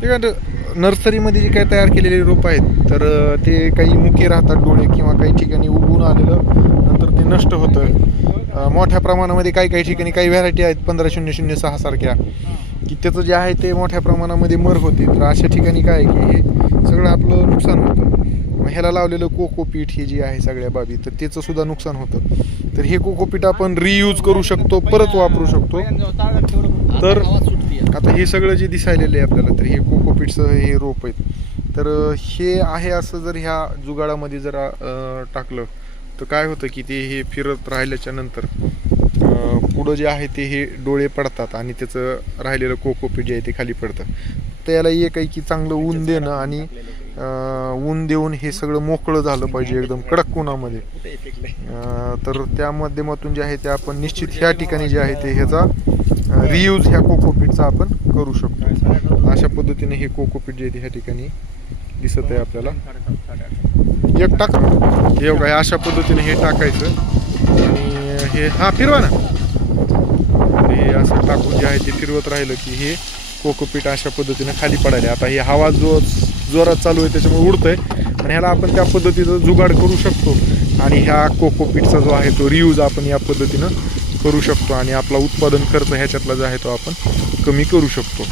ते काय नर्सरीमध्ये जे काही तयार केलेले रोप आहेत तर ते काही मुके राहतात डोळे किंवा काही ठिकाणी उगवून आलेलं नंतर ते नष्ट होतं मोठ्या प्रमाणामध्ये काही ठिकाणी काही व्हरायटी आहेत 1506 सारख्या की त्याचं जे आहे ते मोठ्या प्रमाणामध्ये मर होते. तर अशा ठिकाणी काय आहे की हे सगळं आपलं नुकसान होतं. मग ह्याला लावलेलं कोकोपीट हे जे आहे सगळ्या बाबी तर त्याचं सुद्धा नुकसान होतं. तर हे कोकोपीट आपण रियूज करू शकतो, परत वापरू शकतो. तर आता हे सगळं जे दिसायलेलं आहे आपल्याला तर हे कोकोपीटचं हे रोप आहेत. तर हे आहे असं जर ह्या जुगाडामध्ये जरा टाकलं तर काय होतं की ते हे फिरत राहिल्याच्या नंतर पुढं जे आहे ते हे डोळे पडतात आणि त्याचं राहिलेलं कोकोपीट जे आहे ते खाली पडतं. त्याला एक आहे की चांगलं ऊन देणं आणि ऊन देऊन हे सगळं मोकळं झालं पाहिजे एकदम कडक उन्हामध्ये. तर त्या माध्यमातून जे आहे ते आपण निश्चित ह्या ठिकाणी जे आहे ते ह्याचा रियूज ह्या कोकोपीटचा आपण करू शकतो. अशा पद्धतीने हे कोकोपीट जे आहे ते ह्या ठिकाणी दिसत आहे आपल्याला. एक टाक हे बघा अशा पद्धतीने हे टाकायचं आणि हे फिरवा ना. हे असं टाकून जे आहे ते फिरवत राहिलं की हे कोकोपीट अशा पद्धतीने खाली पडायला. आता ही हवा जोरात चालू आहे त्याच्यामुळे उडतंय आणि ह्याला आपण त्या पद्धतीचं जुगाड करू शकतो आणि ह्या कोकोपीटचा जो आहे तो रियूज आपण या पद्धतीनं करू शकतो आणि आपला उत्पादन खर्च ह्याच्यातला जो आहे तो आपण कमी करू शकतो.